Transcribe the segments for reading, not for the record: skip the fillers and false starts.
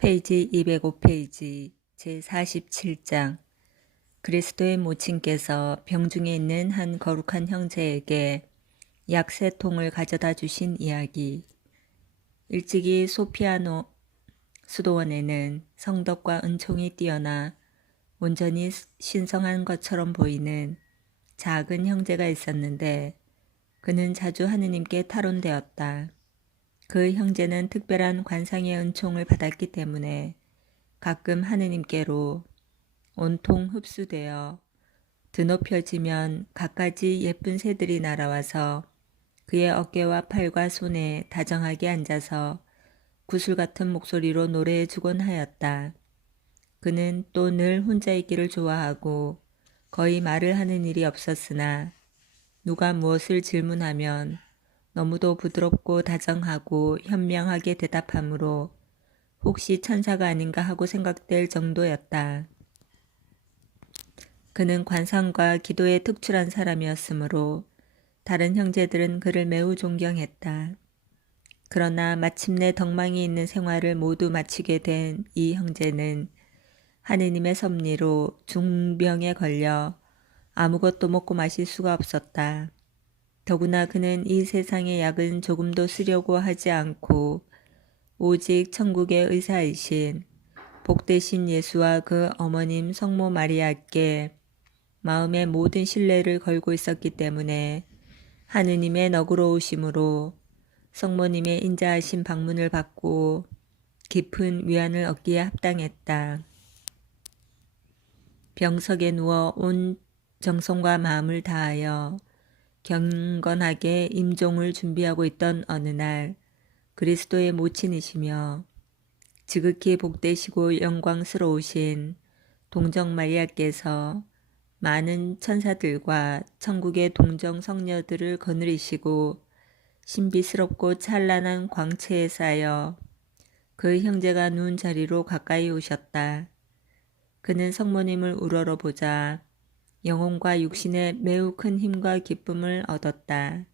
페이지 205페이지 제47장 그리스도의 모친께서 병중에 있는 한 거룩한 형제에게 약 3통을 가져다 주신 이야기. 일찍이 소피아노 수도원에는 성덕과 은총이 뛰어나 온전히 신성한 것처럼 보이는 작은 형제가 있었는데 그는 자주 하느님께 탈원되었다. 그 형제는 특별한 관상의 은총을 받았기 때문에 가끔 하느님께로 온통 흡수되어 드높여지면 갖가지 예쁜 새들이 날아와서 그의 어깨와 팔과 손에 다정하게 앉아서 구슬 같은 목소리로 노래해 주곤 하였다. 그는 또 늘 혼자 있기를 좋아하고 거의 말을 하는 일이 없었으나 누가 무엇을 질문하면 너무도 부드럽고 다정하고 현명하게 대답하므로 혹시 천사가 아닌가 하고 생각될 정도였다. 그는 관상과 기도에 특출한 사람이었으므로 다른 형제들은 그를 매우 존경했다. 그러나 마침내 덕망이 있는 생활을 모두 마치게 된 이 형제는 하느님의 섭리로 중병에 걸려 아무것도 먹고 마실 수가 없었다. 더구나 그는 이 세상의 약은 조금도 쓰려고 하지 않고 오직 천국의 의사이신 복되신 예수와 그 어머님 성모 마리아께 마음의 모든 신뢰를 걸고 있었기 때문에 하느님의 너그러우심으로 성모님의 인자하신 방문을 받고 깊은 위안을 얻기에 합당했다. 병석에 누워 온 정성과 마음을 다하여 경건하게 임종을 준비하고 있던 어느 날 그리스도의 모친이시며 지극히 복되시고 영광스러우신 동정 마리아께서 많은 천사들과 천국의 동정 성녀들을 거느리시고 신비스럽고 찬란한 광채에 쌓여 그 형제가 누운 자리로 가까이 오셨다. 그는 성모님을 우러러보자 영혼과 육신에 매우 큰 힘과 기쁨을 얻었다.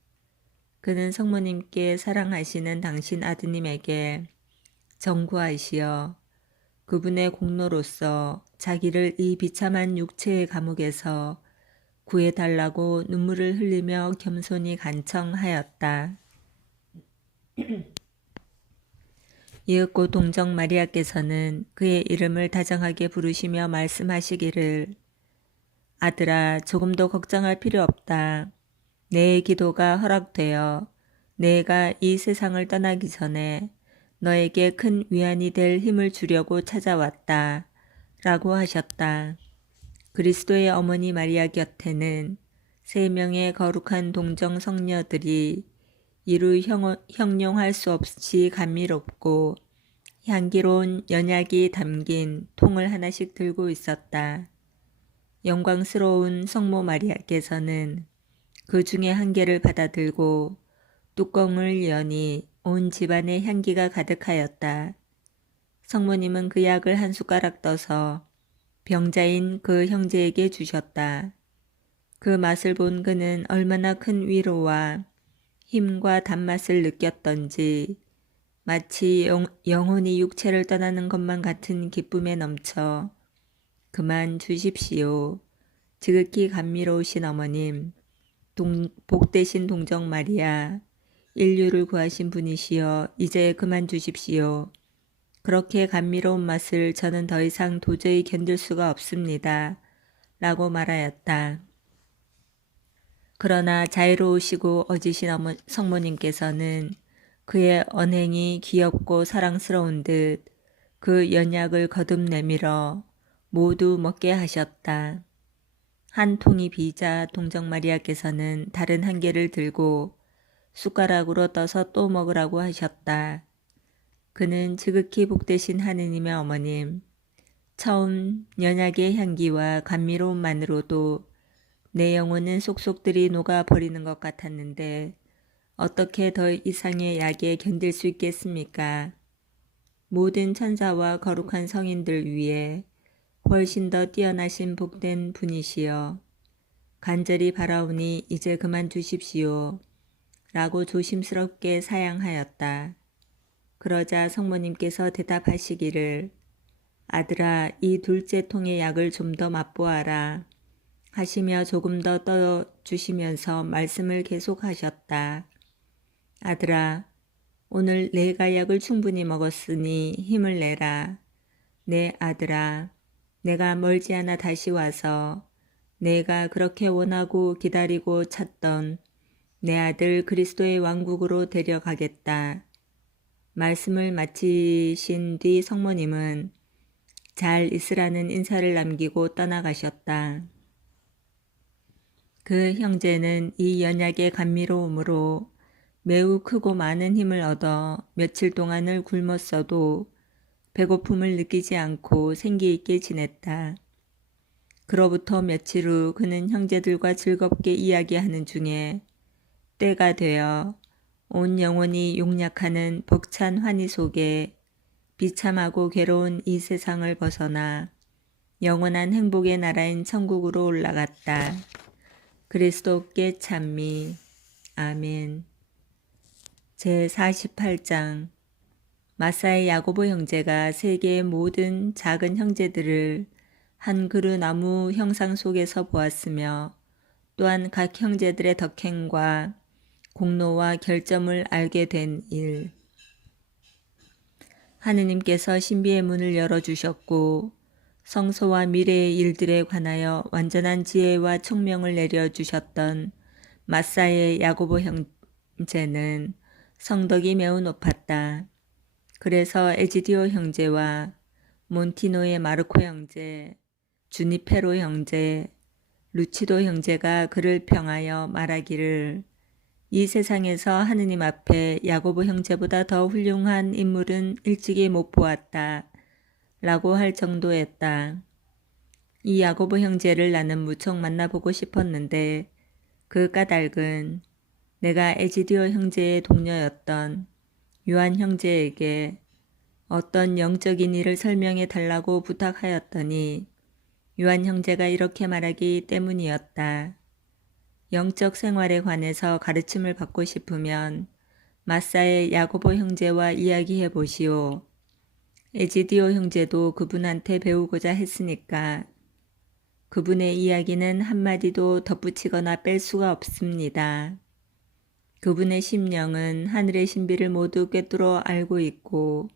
그는 성모님께 사랑하시는 당신 아드님에게 정구하시어 그분의 공로로서 자기를 이 비참한 육체의 감옥에서 구해달라고 눈물을 흘리며 겸손히 간청하였다. 이윽고 동정 마리아께서는 그의 이름을 다정하게 부르시며 말씀하시기를 아들아, 조금도 걱정할 필요 없다. 내 기도가 허락되어 내가 이 세상을 떠나기 전에 너에게 큰 위안이 될 힘을 주려고 찾아왔다. 라고 하셨다. 그리스도의 어머니 마리아 곁에는 3명의 거룩한 동정 성녀들이 이루 형용할 수 없이 감미롭고 향기로운 연약이 담긴 통을 하나씩 들고 있었다. 영광스러운 성모 마리아께서는 그 중에 한 개를 받아들고 뚜껑을 여니 온 집안에 향기가 가득하였다. 성모님은 그 약을 한 숟가락 떠서 병자인 그 형제에게 주셨다. 그 맛을 본 그는 얼마나 큰 위로와 힘과 단맛을 느꼈던지 마치 영혼이 육체를 떠나는 것만 같은 기쁨에 넘쳐 그만 주십시오. 지극히 감미로우신 어머님, 복되신 동정 마리아, 인류를 구하신 분이시여 이제 그만 주십시오. 그렇게 감미로운 맛을 저는 더 이상 도저히 견딜 수가 없습니다. 라고 말하였다. 그러나 자애로우시고 어지신 성모님께서는 그의 언행이 귀엽고 사랑스러운 듯 그 연약을 거듭 내밀어 모두 먹게 하셨다. 한 통이 비자 동정 마리아께서는 다른 한 개를 들고 숟가락으로 떠서 또 먹으라고 하셨다. 그는 지극히 복되신 하느님의 어머님, 처음 연약의 향기와 감미로움만으로도 내 영혼은 속속들이 녹아버리는 것 같았는데 어떻게 더 이상의 약에 견딜 수 있겠습니까? 모든 천사와 거룩한 성인들 위에 훨씬 더 뛰어나신 복된 분이시여 간절히 바라오니 이제 그만 두십시오. 라고 조심스럽게 사양하였다. 그러자 성모님께서 대답하시기를 아들아, 이 둘째 통의 약을 좀 더 맛보아라 하시며 조금 더 떠주시면서 말씀을 계속하셨다. 아들아, 오늘 내가 약을 충분히 먹었으니 힘을 내라. 내 아들아, 내가 멀지 않아 다시 와서 내가 그렇게 원하고 기다리고 찾던 내 아들 그리스도의 왕국으로 데려가겠다. 말씀을 마치신 뒤 성모님은 잘 있으라는 인사를 남기고 떠나가셨다. 그 형제는 이 연약의 감미로움으로 매우 크고 많은 힘을 얻어 며칠 동안을 굶었어도 배고픔을 느끼지 않고 생기 있게 지냈다. 그로부터 며칠 후 그는 형제들과 즐겁게 이야기하는 중에 때가 되어 온 영혼이 용약하는 벅찬 환희 속에 비참하고 괴로운 이 세상을 벗어나 영원한 행복의 나라인 천국으로 올라갔다. 그리스도께 찬미. 아멘. 제48장 마사의 야고보 형제가 세계의 모든 작은 형제들을 한 그루 나무 형상 속에서 보았으며 또한 각 형제들의 덕행과 공로와 결점을 알게 된 일. 하느님께서 신비의 문을 열어주셨고 성소와 미래의 일들에 관하여 완전한 지혜와 총명을 내려주셨던 마사의 야고보 형제는 성덕이 매우 높았다. 그래서 에지디오 형제와 몬티노의 마르코 형제, 주니페로 형제, 루치도 형제가 그를 평하여 말하기를 이 세상에서 하느님 앞에 야고보 형제보다 더 훌륭한 인물은 일찍이 못 보았다 라고 할 정도였다. 이 야고보 형제를 나는 무척 만나보고 싶었는데 그 까닭은 내가 에지디오 형제의 동료였던 요한 형제에게 어떤 영적인 일을 설명해 달라고 부탁하였더니 요한 형제가 이렇게 말하기 때문이었다. 영적 생활에 관해서 가르침을 받고 싶으면 마사의 야고보 형제와 이야기해 보시오. 에지디오 형제도 그분한테 배우고자 했으니까 그분의 이야기는 한마디도 덧붙이거나 뺄 수가 없습니다. 그분의 심령은 하늘의 신비를 모두 꿰뚫어 알고 있고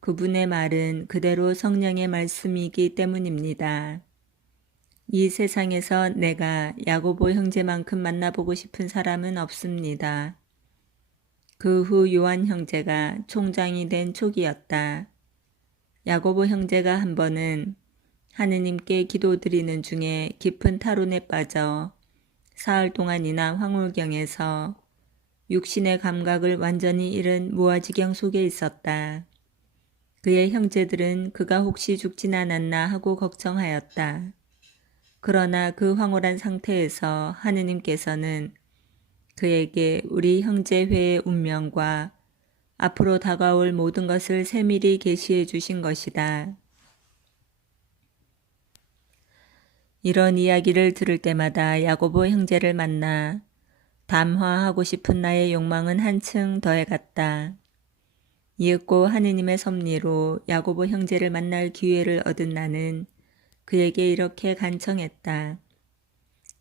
그분의 말은 그대로 성령의 말씀이기 때문입니다. 이 세상에서 내가 야고보 형제만큼 만나보고 싶은 사람은 없습니다. 그 후 요한 형제가 총장이 된 초기였다. 야고보 형제가 한 번은 하느님께 기도드리는 중에 깊은 탈원에 빠져 사흘 동안이나 황홀경에서 육신의 감각을 완전히 잃은 무아지경 속에 있었다. 그의 형제들은 그가 혹시 죽진 않았나 하고 걱정하였다. 그러나 그 황홀한 상태에서 하느님께서는 그에게 우리 형제회의 운명과 앞으로 다가올 모든 것을 세밀히 계시해 주신 것이다. 이런 이야기를 들을 때마다 야고보 형제를 만나 담화하고 싶은 나의 욕망은 한층 더해갔다. 이윽고 하느님의 섭리로 야고보 형제를 만날 기회를 얻은 나는 그에게 이렇게 간청했다.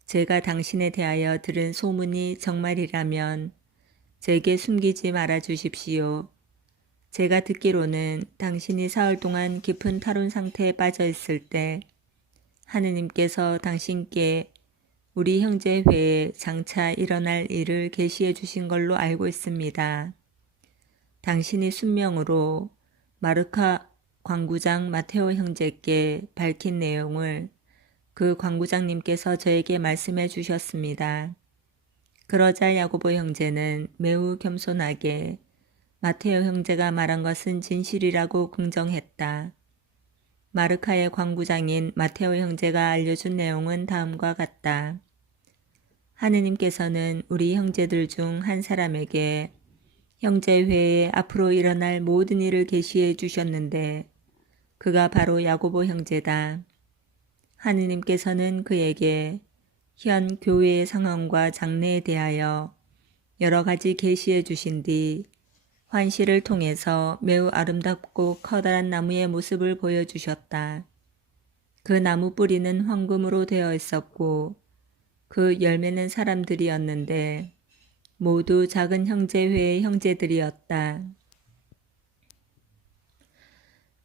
제가 당신에 대하여 들은 소문이 정말이라면 제게 숨기지 말아 주십시오. 제가 듣기로는 당신이 사흘 동안 깊은 탈원 상태에 빠져 있을 때 하느님께서 당신께 우리 형제회에 장차 일어날 일을 계시해 주신 걸로 알고 있습니다. 당신이 순명으로 마르카 광구장 마테오 형제께 밝힌 내용을 그 광구장님께서 저에게 말씀해 주셨습니다. 그러자 야고보 형제는 매우 겸손하게 마테오 형제가 말한 것은 진실이라고 긍정했다. 마르카의 광구장인 마테오 형제가 알려준 내용은 다음과 같다. 하느님께서는 우리 형제들 중 한 사람에게 형제회에 앞으로 일어날 모든 일을 계시해 주셨는데 그가 바로 야고보 형제다. 하느님께서는 그에게 현 교회의 상황과 장래에 대하여 여러 가지 계시해 주신 뒤 환시를 통해서 매우 아름답고 커다란 나무의 모습을 보여주셨다. 그 나무 뿌리는 황금으로 되어 있었고 그 열매는 사람들이었는데 모두 작은 형제회의 형제들이었다.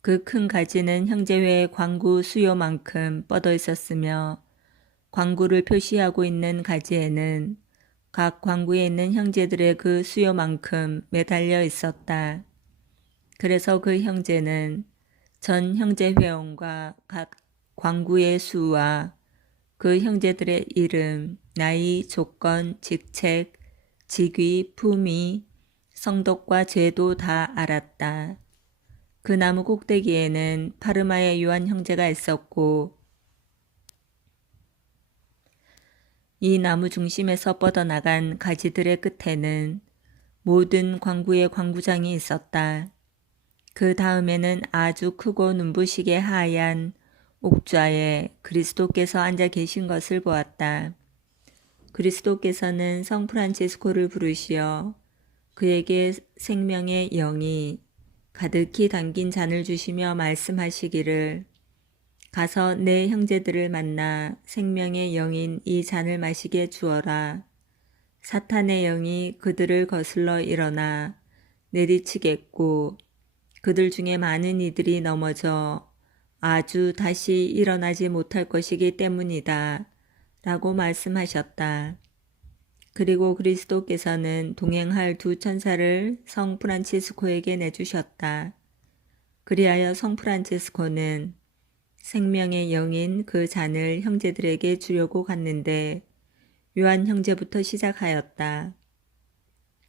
그 큰 가지는 형제회의 광구 수요만큼 뻗어 있었으며 광구를 표시하고 있는 가지에는 각 광구에 있는 형제들의 그 수요만큼 매달려 있었다. 그래서 그 형제는 전 형제 회원과 각 광구의 수와 그 형제들의 이름, 나이, 조건, 직책, 직위, 품위, 성덕과 죄도 다 알았다. 그 나무 꼭대기에는 파르마의 요한 형제가 있었고 이 나무 중심에서 뻗어나간 가지들의 끝에는 모든 광구의 광구장이 있었다. 그 다음에는 아주 크고 눈부시게 하얀 옥좌에 그리스도께서 앉아 계신 것을 보았다. 그리스도께서는 성 프란치스코를 부르시어 그에게 생명의 영이 가득히 담긴 잔을 주시며 말씀하시기를 가서 내 형제들을 만나 생명의 영인 이 잔을 마시게 주어라. 사탄의 영이 그들을 거슬러 일어나 내리치겠고 그들 중에 많은 이들이 넘어져 아주 다시 일어나지 못할 것이기 때문이다. 라고 말씀하셨다. 그리고 그리스도께서는 동행할 두 천사를 성 프란치스코에게 내주셨다. 그리하여 성 프란치스코는 생명의 영인 그 잔을 형제들에게 주려고 갔는데 요한 형제부터 시작하였다.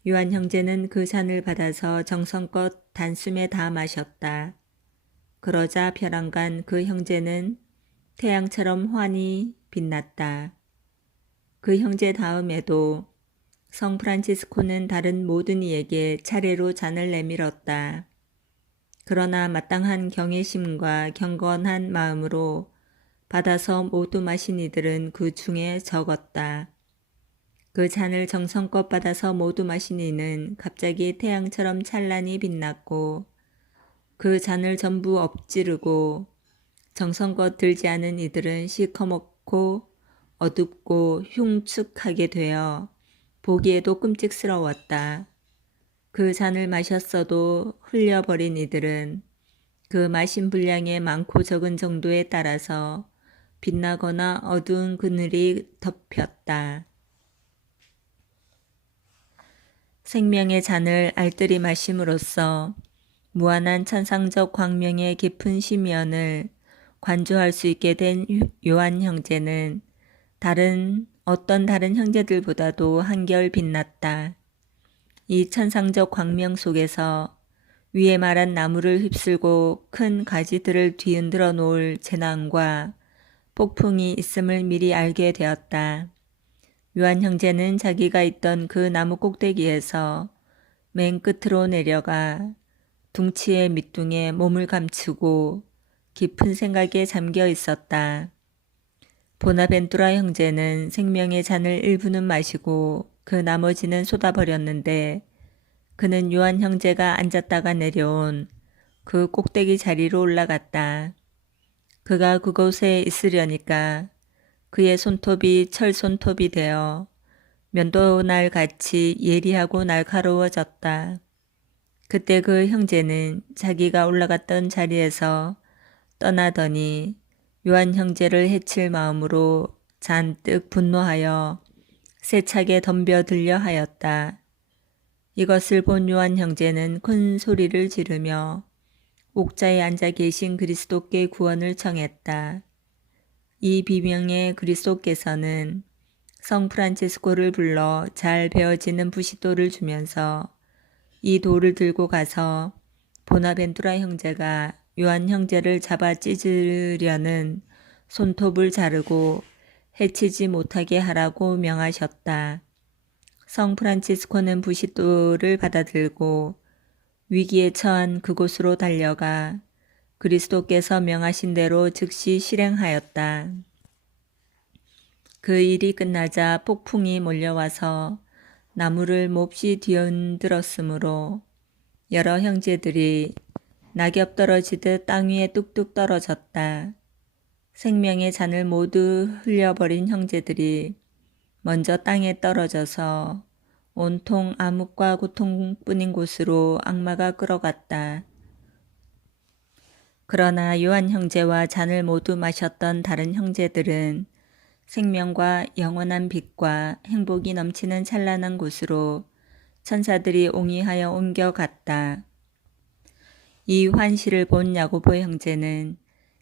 요한 형제는 그 잔을 받아서 정성껏 단숨에 다 마셨다. 그러자 벼랑간 그 형제는 태양처럼 환히 빛났다. 그 형제 다음에도 성 프란치스코는 다른 모든 이에게 차례로 잔을 내밀었다. 그러나 마땅한 경외심과 경건한 마음으로 받아서 모두 마신 이들은 그 중에 적었다. 그 잔을 정성껏 받아서 모두 마신 이는 갑자기 태양처럼 찬란히 빛났고 그 잔을 전부 엎지르고 정성껏 들지 않은 이들은 시커멓고 어둡고 흉측하게 되어 보기에도 끔찍스러웠다. 그 잔을 마셨어도 흘려버린 이들은 그 마신 분량의 많고 적은 정도에 따라서 빛나거나 어두운 그늘이 덮였다. 생명의 잔을 알뜰히 마심으로써 무한한 천상적 광명의 깊은 심연을 관조할 수 있게 된 요한 형제는 어떤 다른 형제들보다도 한결 빛났다. 이 천상적 광명 속에서 위에 말한 나무를 휩쓸고 큰 가지들을 뒤흔들어 놓을 재난과 폭풍이 있음을 미리 알게 되었다. 요한 형제는 자기가 있던 그 나무 꼭대기에서 맨 끝으로 내려가 둥치의 밑둥에 몸을 감추고 깊은 생각에 잠겨 있었다. 보나벤투라 형제는 생명의 잔을 일부는 마시고 그 나머지는 쏟아버렸는데 그는 요한 형제가 앉았다가 내려온 그 꼭대기 자리로 올라갔다. 그가 그곳에 있으려니까 그의 손톱이 철 손톱이 되어 면도날 같이 예리하고 날카로워졌다. 그때 그 형제는 자기가 올라갔던 자리에서 떠나더니 요한 형제를 해칠 마음으로 잔뜩 분노하여 세차게 덤벼들려 하였다. 이것을 본 요한 형제는 큰 소리를 지르며 옥자에 앉아 계신 그리스도께 구원을 청했다. 이 비명에 그리스도께서는 성 프란치스코를 불러 잘 베어지는 부싯돌을 주면서 이 돌을 들고 가서 보나벤투라 형제가 요한 형제를 잡아 찢으려는 손톱을 자르고 해치지 못하게 하라고 명하셨다. 성 프란치스코는 부싯돌을 받아들고 위기에 처한 그곳으로 달려가 그리스도께서 명하신 대로 즉시 실행하였다. 그 일이 끝나자 폭풍이 몰려와서 나무를 몹시 뒤흔들었으므로 여러 형제들이 낙엽 떨어지듯 땅 위에 뚝뚝 떨어졌다. 생명의 잔을 모두 흘려버린 형제들이 먼저 땅에 떨어져서 온통 암흑과 고통뿐인 곳으로 악마가 끌어갔다. 그러나 요한 형제와 잔을 모두 마셨던 다른 형제들은 생명과 영원한 빛과 행복이 넘치는 찬란한 곳으로 천사들이 옹이하여 옮겨갔다. 이 환시를 본 야고보 형제는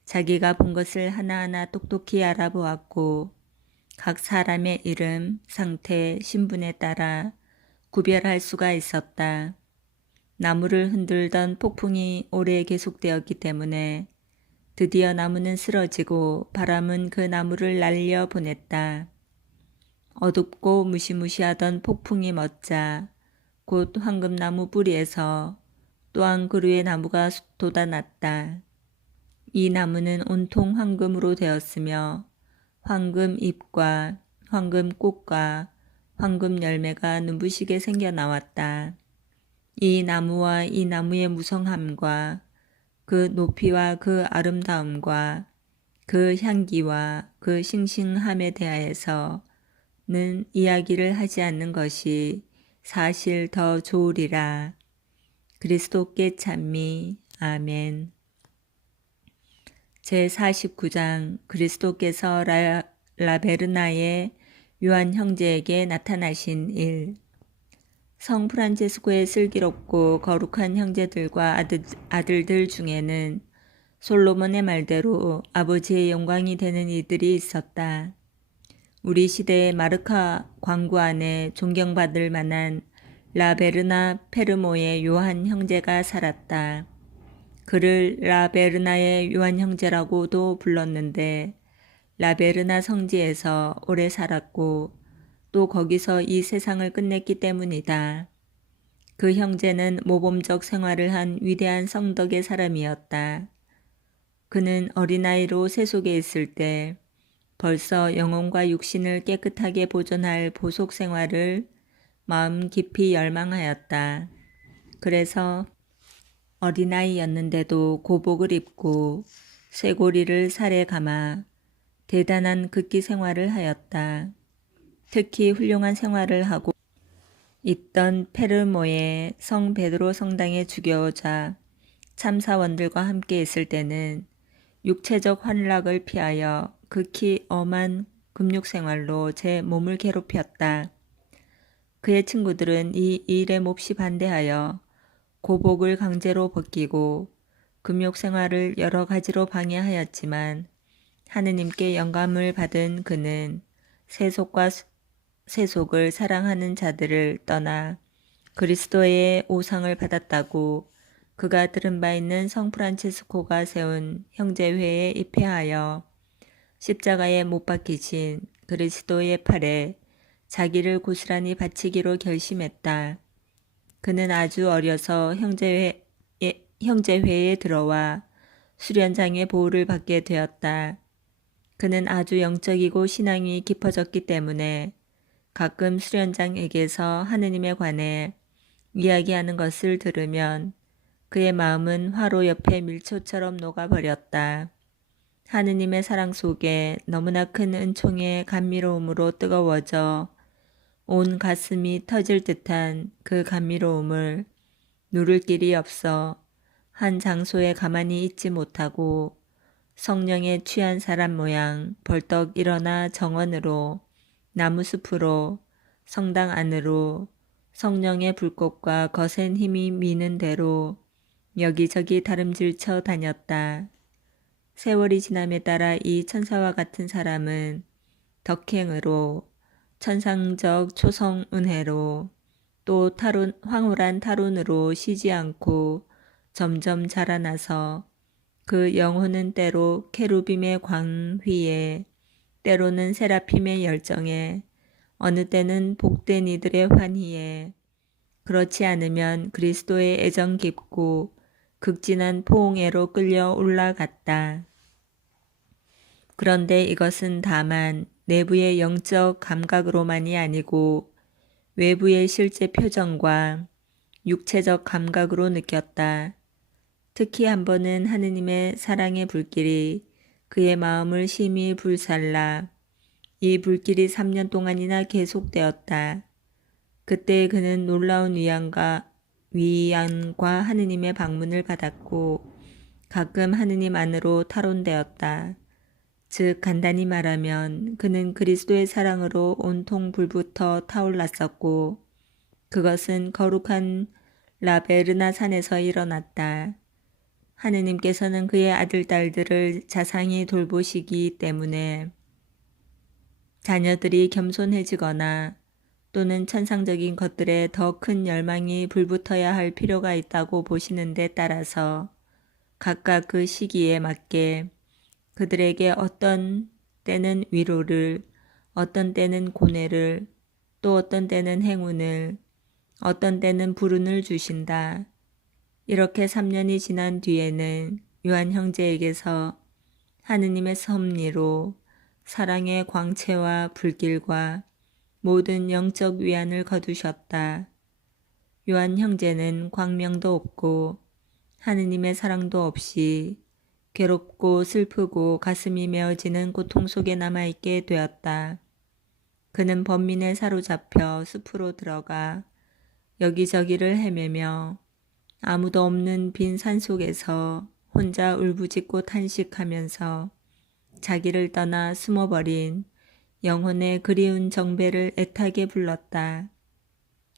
자기가 본 것을 하나하나 똑똑히 알아보았고 각 사람의 이름, 상태, 신분에 따라 구별할 수가 있었다. 나무를 흔들던 폭풍이 오래 계속되었기 때문에 드디어 나무는 쓰러지고 바람은 그 나무를 날려보냈다. 어둡고 무시무시하던 폭풍이 멎자 곧 황금나무 뿌리에서 또 한 그루의 나무가 돋아났다. 이 나무는 온통 황금으로 되었으며 황금 잎과 황금 꽃과 황금 열매가 눈부시게 생겨나왔다. 이 나무와 이 나무의 무성함과 그 높이와 그 아름다움과 그 향기와 그 싱싱함에 대하여서는 이야기를 하지 않는 것이 사실 더 좋으리라. 그리스도께 찬미. 아멘. 제49장 그리스도께서 라베르나의 요한 형제에게 나타나신 일. 성 프란체스코의 슬기롭고 거룩한 형제들과 아들들 중에는 솔로몬의 말대로 아버지의 영광이 되는 이들이 있었다. 우리 시대의 마르카 광구 안에 존경받을 만한 라베르나 페르모의 요한 형제가 살았다. 그를 라베르나의 요한 형제라고도 불렀는데 라베르나 성지에서 오래 살았고 또 거기서 이 세상을 끝냈기 때문이다. 그 형제는 모범적 생활을 한 위대한 성덕의 사람이었다. 그는 어린아이로 세속에 있을 때 벌써 영혼과 육신을 깨끗하게 보존할 보속 생활을 마음 깊이 열망하였다. 그래서 어린아이였는데도 고복을 입고 쇠고리를 살에 감아 대단한 극기 생활을 하였다. 특히 훌륭한 생활을 하고 있던 페르모의 성 베드로 성당에 죽여오자 참사원들과 함께 있을 때는 육체적 환락을 피하여 극히 엄한 금욕생활로 제 몸을 괴롭혔다. 그의 친구들은 이 일에 몹시 반대하여 고복을 강제로 벗기고 금욕생활을 여러 가지로 방해하였지만 하느님께 영감을 받은 그는 세속을 사랑하는 자들을 떠나 그리스도의 오상을 받았다고 그가 들은 바 있는 성 프란체스코가 세운 형제회에 입회하여 십자가에 못 박히신 그리스도의 팔에 자기를 고스란히 바치기로 결심했다. 그는 아주 어려서 형제회에 들어와 수련장의 보호를 받게 되었다. 그는 아주 영적이고 신앙이 깊어졌기 때문에 가끔 수련장에게서 하느님에 관해 이야기하는 것을 들으면 그의 마음은 화로 옆에 밀초처럼 녹아버렸다. 하느님의 사랑 속에 너무나 큰 은총의 감미로움으로 뜨거워져 온 가슴이 터질 듯한 그 감미로움을 누를 길이 없어 한 장소에 가만히 있지 못하고 성령에 취한 사람 모양 벌떡 일어나 정원으로 나무숲으로 성당 안으로 성령의 불꽃과 거센 힘이 미는 대로 여기저기 다름질쳐 다녔다. 세월이 지남에 따라 이 천사와 같은 사람은 덕행으로 천상적 초성 은혜로 또 황홀한 타론으로 쉬지 않고 점점 자라나서 그 영혼은 때로 케루빔의 광휘에 때로는 세라핌의 열정에 어느 때는 복된 이들의 환희에 그렇지 않으면 그리스도의 애정 깊고 극진한 포옹애로 끌려 올라갔다. 그런데 이것은 다만 내부의 영적 감각으로만이 아니고 외부의 실제 표정과 육체적 감각으로 느꼈다. 특히 한 번은 하느님의 사랑의 불길이 그의 마음을 심히 불살라 이 불길이 3년 동안이나 계속되었다. 그때 그는 놀라운 위안과 하느님의 방문을 받았고 가끔 하느님 안으로 탈원되었다. 즉 간단히 말하면 그는 그리스도의 사랑으로 온통 불부터 타올랐었고 그것은 거룩한 라베르나 산에서 일어났다. 하느님께서는 그의 아들, 딸들을 자상히 돌보시기 때문에 자녀들이 겸손해지거나 또는 천상적인 것들에 더 큰 열망이 불붙어야 할 필요가 있다고 보시는 데 따라서 각각 그 시기에 맞게 그들에게 어떤 때는 위로를, 어떤 때는 고뇌를, 또 어떤 때는 행운을, 어떤 때는 불운을 주신다. 이렇게 3년이 지난 뒤에는 요한 형제에게서 하느님의 섭리로 사랑의 광채와 불길과 모든 영적 위안을 거두셨다. 요한 형제는 광명도 없고 하느님의 사랑도 없이 괴롭고 슬프고 가슴이 메어지는 고통 속에 남아있게 되었다. 그는 번민에 사로잡혀 숲으로 들어가 여기저기를 헤매며 아무도 없는 빈 산속에서 혼자 울부짖고 탄식하면서 자기를 떠나 숨어버린 영혼의 그리운 정배를 애타게 불렀다.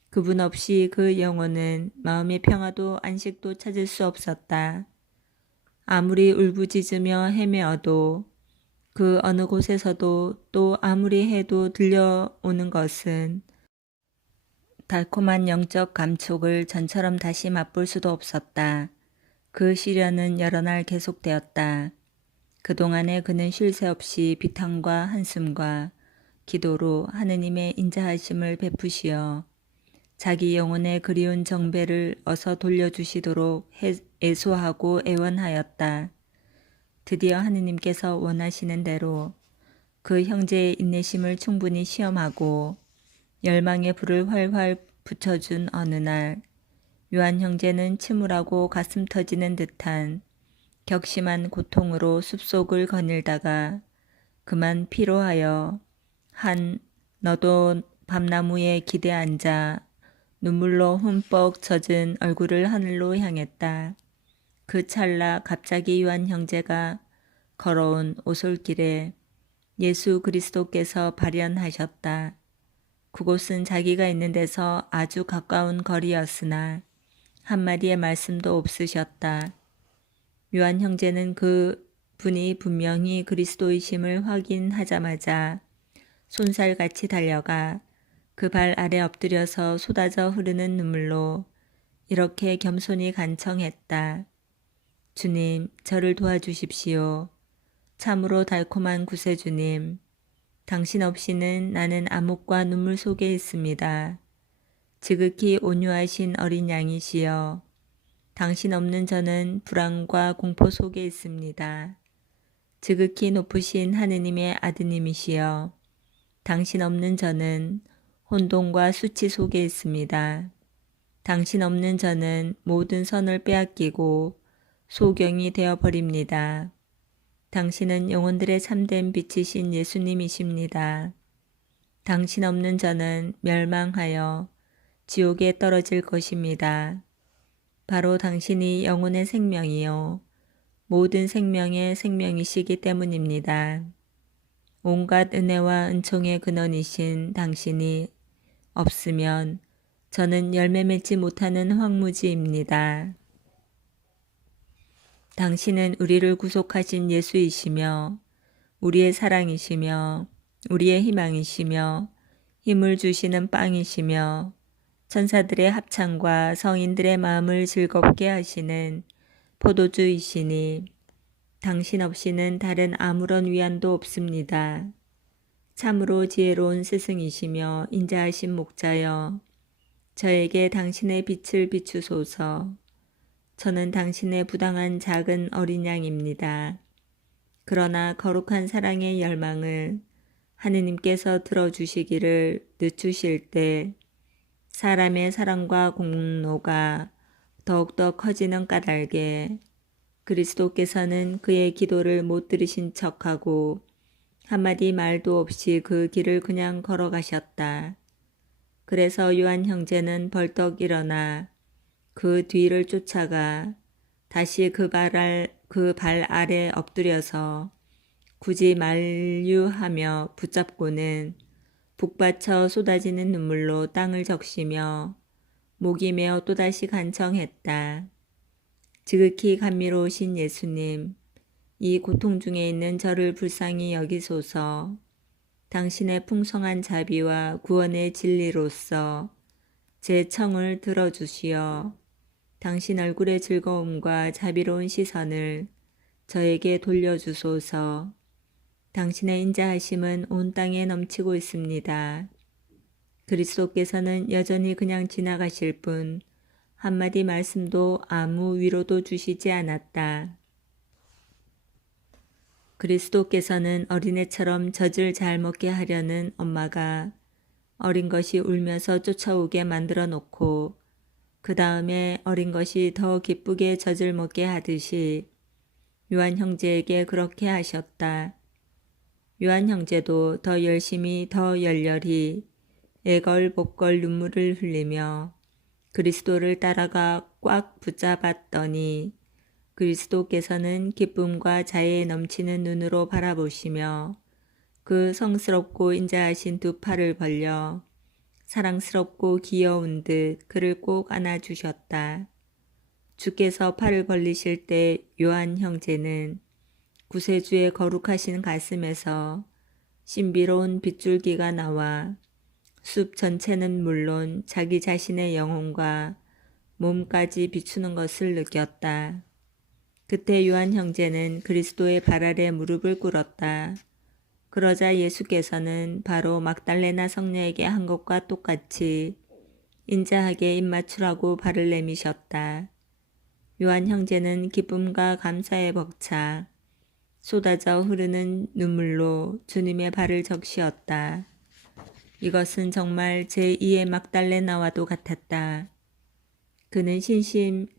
그분 없이 그 영혼은 마음의 평화도 안식도 찾을 수 없었다. 아무리 울부짖으며 헤매어도 그 어느 곳에서도 또 아무리 해도 들려오는 것은 달콤한 영적 감촉을 전처럼 다시 맛볼 수도 없었다. 그 시련은 여러 날 계속되었다. 그동안에 그는 쉴 새 없이 비탄과 한숨과 기도로 하느님의 인자하심을 베푸시어 자기 영혼의 그리운 정배를 어서 돌려주시도록 애소하고 애원하였다. 드디어 하느님께서 원하시는 대로 그 형제의 인내심을 충분히 시험하고 열망의 불을 활활 붙여준 어느 날 요한 형제는 침울하고 가슴 터지는 듯한 격심한 고통으로 숲속을 거닐다가 그만 피로하여 너도 밤나무에 기대 앉아 눈물로 흠뻑 젖은 얼굴을 하늘로 향했다. 그 찰나 갑자기 요한 형제가 걸어온 오솔길에 예수 그리스도께서 발현하셨다. 그곳은 자기가 있는 데서 아주 가까운 거리였으나 한마디의 말씀도 없으셨다. 요한 형제는 그 분이 분명히 그리스도이심을 확인하자마자 손살같이 달려가 그 발 아래 엎드려서 쏟아져 흐르는 눈물로 이렇게 겸손히 간청했다. 주님, 저를 도와주십시오. 참으로 달콤한 구세주님, 당신 없이는 나는 암흑과 눈물 속에 있습니다. 지극히 온유하신 어린 양이시여, 당신 없는 저는 불안과 공포 속에 있습니다. 지극히 높으신 하느님의 아드님이시여, 당신 없는 저는 혼돈과 수치 속에 있습니다. 당신 없는 저는 모든 선을 빼앗기고 소경이 되어버립니다. 당신은 영혼들의 참된 빛이신 예수님이십니다. 당신 없는 저는 멸망하여 지옥에 떨어질 것입니다. 바로 당신이 영혼의 생명이요 모든 생명의 생명이시기 때문입니다. 온갖 은혜와 은총의 근원이신 당신이 없으면 저는 열매 맺지 못하는 황무지입니다. 당신은 우리를 구속하신 예수이시며 우리의 사랑이시며 우리의 희망이시며 힘을 주시는 빵이시며 천사들의 합창과 성인들의 마음을 즐겁게 하시는 포도주이시니 당신 없이는 다른 아무런 위안도 없습니다. 참으로 지혜로운 스승이시며 인자하신 목자여, 저에게 당신의 빛을 비추소서. 저는 당신의 부당한 작은 어린 양입니다. 그러나 거룩한 사랑의 열망을 하느님께서 들어주시기를 늦추실 때 사람의 사랑과 공로가 더욱더 커지는 까닭에 그리스도께서는 그의 기도를 못 들으신 척하고 한마디 말도 없이 그 길을 그냥 걸어가셨다. 그래서 요한 형제는 벌떡 일어나 그 뒤를 쫓아가 다시 그 발 아래 엎드려서 굳이 만류하며 붙잡고는 북받쳐 쏟아지는 눈물로 땅을 적시며 목이 메어 또다시 간청했다. 지극히 감미로우신 예수님, 이 고통 중에 있는 저를 불쌍히 여기소서. 당신의 풍성한 자비와 구원의 진리로서 제 청을 들어주시어 당신 얼굴의 즐거움과 자비로운 시선을 저에게 돌려주소서. 당신의 인자하심은 온 땅에 넘치고 있습니다. 그리스도께서는 여전히 그냥 지나가실 뿐 한마디 말씀도 아무 위로도 주시지 않았다. 그리스도께서는 어린애처럼 젖을 잘 먹게 하려는 엄마가 어린 것이 울면서 쫓아오게 만들어 놓고 그 다음에 어린 것이 더 기쁘게 젖을 먹게 하듯이 요한 형제에게 그렇게 하셨다. 요한 형제도 더 열심히 더 열렬히 애걸복걸 눈물을 흘리며 그리스도를 따라가 꽉 붙잡았더니 그리스도께서는 기쁨과 자애에 넘치는 눈으로 바라보시며 그 성스럽고 인자하신 두 팔을 벌려 사랑스럽고 귀여운 듯 그를 꼭 안아주셨다. 주께서 팔을 벌리실 때 요한 형제는 구세주의 거룩하신 가슴에서 신비로운 빗줄기가 나와 숲 전체는 물론 자기 자신의 영혼과 몸까지 비추는 것을 느꼈다. 그때 요한 형제는 그리스도의 발 아래 무릎을 꿇었다. 그러자 예수께서는 바로 막달레나 성녀에게 한 것과 똑같이 인자하게 입맞추라고 발을 내미셨다. 요한 형제는 기쁨과 감사에 벅차 쏟아져 흐르는 눈물로 주님의 발을 적시었다. 이것은 정말 제2의 막달레나와도 같았다. 그는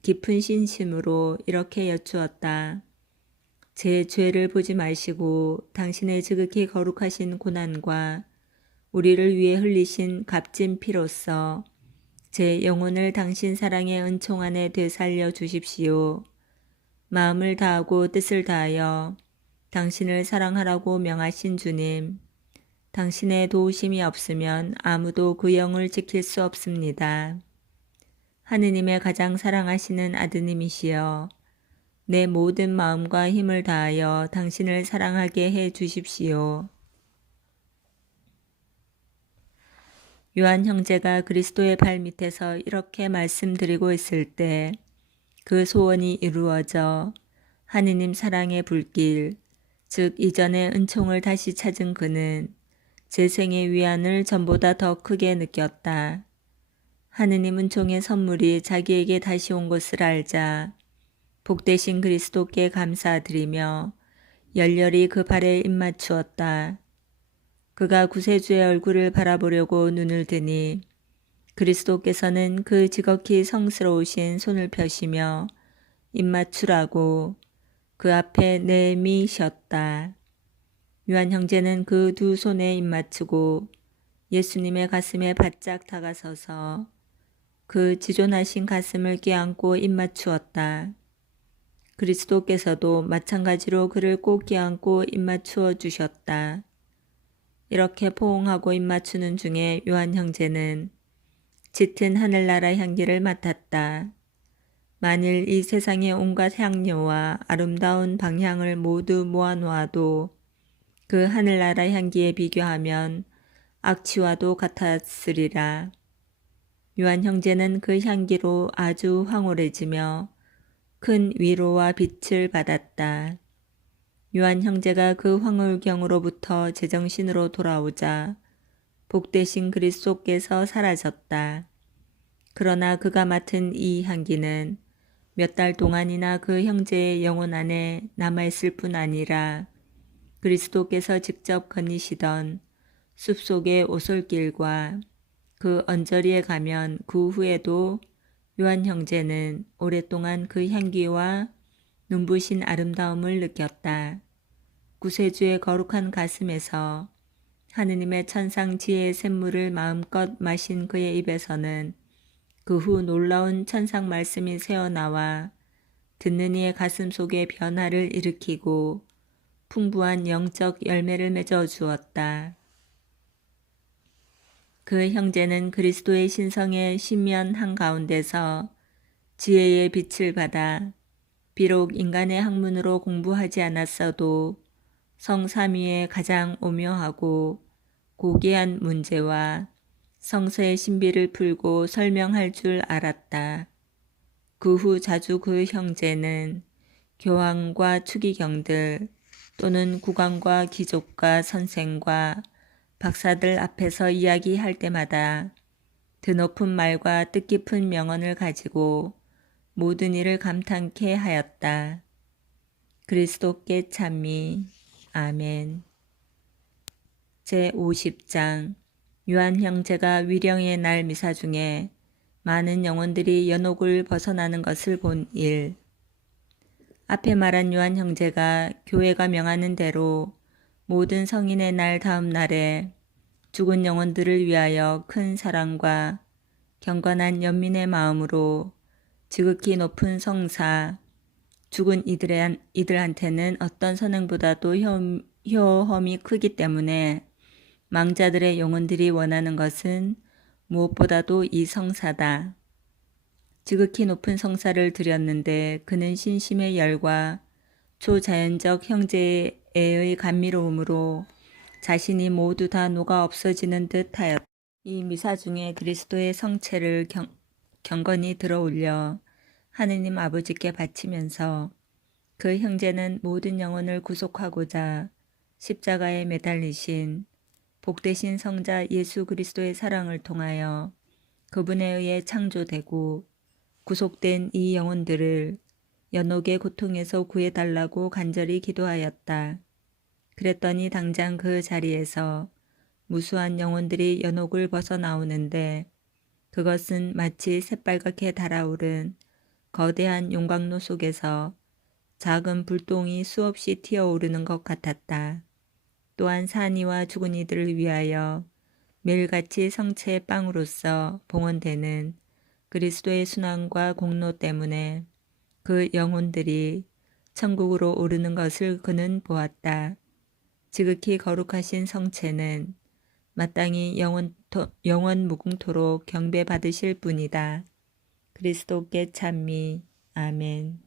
깊은 신심으로 이렇게 여쭈었다. 제 죄를 보지 마시고 당신의 지극히 거룩하신 고난과 우리를 위해 흘리신 값진 피로써 제 영혼을 당신 사랑의 은총 안에 되살려 주십시오. 마음을 다하고 뜻을 다하여 당신을 사랑하라고 명하신 주님, 당신의 도우심이 없으면 아무도 그 영을 지킬 수 없습니다. 하느님의 가장 사랑하시는 아드님이시여, 내 모든 마음과 힘을 다하여 당신을 사랑하게 해 주십시오. 요한 형제가 그리스도의 발 밑에서 이렇게 말씀드리고 있을 때 그 소원이 이루어져 하느님 사랑의 불길, 즉 이전의 은총을 다시 찾은 그는 재생의 위안을 전보다 더 크게 느꼈다. 하느님 은총의 선물이 자기에게 다시 온 것을 알자 복되신 그리스도께 감사드리며 열렬히 그 발에 입맞추었다. 그가 구세주의 얼굴을 바라보려고 눈을 드니 그리스도께서는 그 지극히 성스러우신 손을 펴시며 입맞추라고 그 앞에 내미셨다. 요한 형제는 그 두 손에 입맞추고 예수님의 가슴에 바짝 다가서서 그 지존하신 가슴을 껴안고 입맞추었다. 그리스도께서도 마찬가지로 그를 꼭 껴안고 입맞추어 주셨다. 이렇게 포옹하고 입맞추는 중에 요한 형제는 짙은 하늘나라 향기를 맡았다. 만일 이 세상의 온갖 향료와 아름다운 방향을 모두 모아놓아도 그 하늘나라 향기에 비교하면 악취와도 같았으리라. 요한 형제는 그 향기로 아주 황홀해지며 큰 위로와 빛을 받았다. 요한 형제가 그 황홀경으로부터 제정신으로 돌아오자 복되신 그리스도께서 사라졌다. 그러나 그가 맡은 이 향기는 몇 달 동안이나 그 형제의 영혼 안에 남아있을 뿐 아니라 그리스도께서 직접 거니시던 숲속의 오솔길과 그 언저리에 가면 그 후에도 요한 형제는 오랫동안 그 향기와 눈부신 아름다움을 느꼈다. 구세주의 거룩한 가슴에서 하느님의 천상 지혜의 샘물을 마음껏 마신 그의 입에서는 그 후 놀라운 천상 말씀이 새어나와 듣는 이의 가슴 속에 변화를 일으키고 풍부한 영적 열매를 맺어 주었다. 그 형제는 그리스도의 신성의 신면 한가운데서 지혜의 빛을 받아 비록 인간의 학문으로 공부하지 않았어도 성삼위의 가장 오묘하고 고귀한 문제와 성서의 신비를 풀고 설명할 줄 알았다. 그 후 자주 그 형제는 교황과 추기경들 또는 국왕과 귀족과 선생과 박사들 앞에서 이야기할 때마다 드높은 말과 뜻깊은 명언을 가지고 모든 일을 감탄케 하였다. 그리스도께 찬미. 아멘. 제50장 요한 형제가 위령의 날 미사 중에 많은 영혼들이 연옥을 벗어나는 것을 본 일. 앞에 말한 요한 형제가 교회가 명하는 대로 모든 성인의 날 다음 날에 죽은 영혼들을 위하여 큰 사랑과 경건한 연민의 마음으로 지극히 높은 성사, 죽은 이들한테는 어떤 선행보다도 효험이 크기 때문에 망자들의 영혼들이 원하는 것은 무엇보다도 이 성사다. 지극히 높은 성사를 드렸는데 그는 신심의 열과 초자연적 형제의 감미로움으로 자신이 모두 다 녹아 없어지는 듯 하였다. 이 미사 중에 그리스도의 성체를 경건히 들어올려 하느님 아버지께 바치면서 그 형제는 모든 영혼을 구속하고자 십자가에 매달리신 복되신 성자 예수 그리스도의 사랑을 통하여 그분에 의해 창조되고 구속된 이 영혼들을 연옥의 고통에서 구해달라고 간절히 기도하였다. 그랬더니 당장 그 자리에서 무수한 영혼들이 연옥을 벗어나오는데 그것은 마치 새빨갛게 달아오른 거대한 용광로 속에서 작은 불똥이 수없이 튀어오르는 것 같았다. 또한 산이와 죽은 이들을 위하여 매일같이 성체의 빵으로서 봉헌되는 그리스도의 순환과 공로 때문에 그 영혼들이 천국으로 오르는 것을 그는 보았다. 지극히 거룩하신 성체는 마땅히 영원 무궁토록 경배받으실 분이다. 그리스도께 찬미. 아멘.